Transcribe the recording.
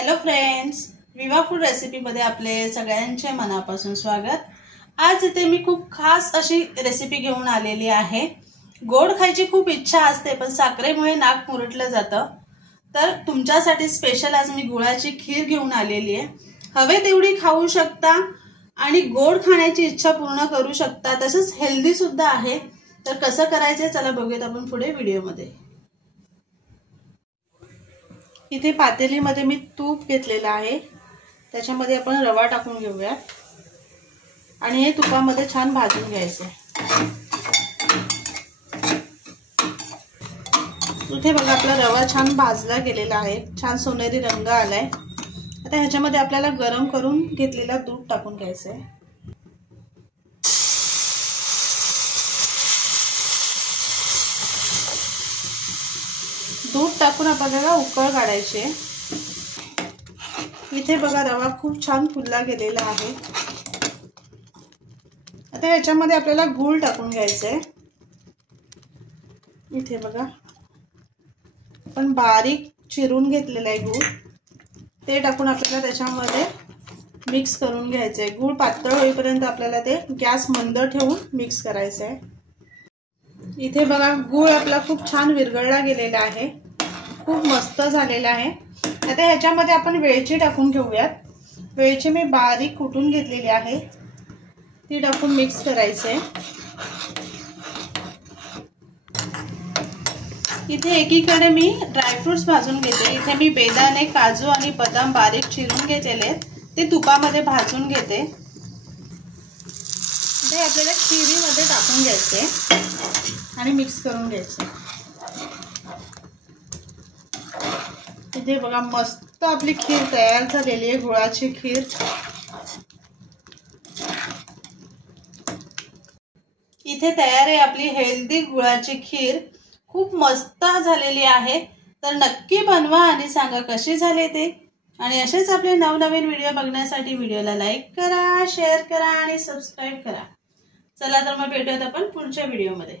Hello friends, विवा food रेसिपीमध्ये आपले सगळ्यांचे मनापासून स्वागत। आज इथे मी खूप खास अशी रेसिपी घेऊन आलेली आहे। गोड खायची खूप इच्छा असते पण साखरेमुळे नाक मुरटलं जातं, तर तुमच्यासाठी स्पेशल आज मी गुळाची खीर घेऊन आलेली आहे। हवे तेवढी खाऊ शकता आणि गोड खाण्याची इच्छा पूर्ण करू शकता, तसंच हेल्दी सुद्धा आहे। तर कसं करायचं चला बघूयात आपण पुढे व्हिडिओमध्ये। इथे पातेलीमध्ये मी तूप घेतलेलं आहे, त्याच्यामध्ये आपण रवा टाकून घेऊया आणि हे तुपामध्ये छान भाजून घ्यायचं। इथे बघा आपला रवा छान भाजला गेलेला आहे, छान सोनेरी रंग आलाय। आता ह्याच्यामध्ये आपल्याला गरम करून घेतलेला दूध टाकून घ्यायचं आहे। दूध टाकून आपल्याला उकळ काढायची आहे। इथे बघा रवा खूप छान फुलला गेलेला आहे। आता याच्यामध्ये आपल्याला गूळ टाकून घ्यायचं आहे। इथे बघा आपण बारीक चिरून घेतलेला आहे गूळ, ते टाकून आपल्याला त्याच्यामध्ये मिक्स करून घ्यायचं आहे। गूळ पातळ होईपर्यंत आपल्याला ते गॅस मंद ठेवून मिक्स करायचं आहे। इथे बघा गूळ आपला खूप छान विरघळला गेलेला आहे, खूप मस्त झालेला आहे। आता ह्याच्यामध्ये आपण वेलची टाकून घेऊयात। वेलची मी बारीक कुटून घेतलेली आहे, ती टाकून मिक्स करायचं आहे। इथे एकीकडे मी ड्रायफ्रुट्स भाजून घेते। इथे मी बेदाणे, काजू आणि बदाम बारीक चिरून घेतलेले आहेत, ते तुपामध्ये भाजून घेते। ते आपल्याला खिरीमध्ये टाकून घ्यायचे आणि मिक्स करून घ्यायचे। इथे बघा मस्त आपली खीर तयार झालेली आहे, गुळाची खीर। इथे तयार आहे आपली हेल्दी गुळाची खीर, खूप मस्त झालेली आहे। तर नक्की बनवा आणि सांगा कशी झाली ते। आणि असेच आपले नवनवीन व्हिडिओ बघण्यासाठी व्हिडिओला लाईक करा, शेअर करा आणि सबस्क्राइब करा। चला तर मग भेटूयात आपण पुढच्या व्हिडिओमध्ये।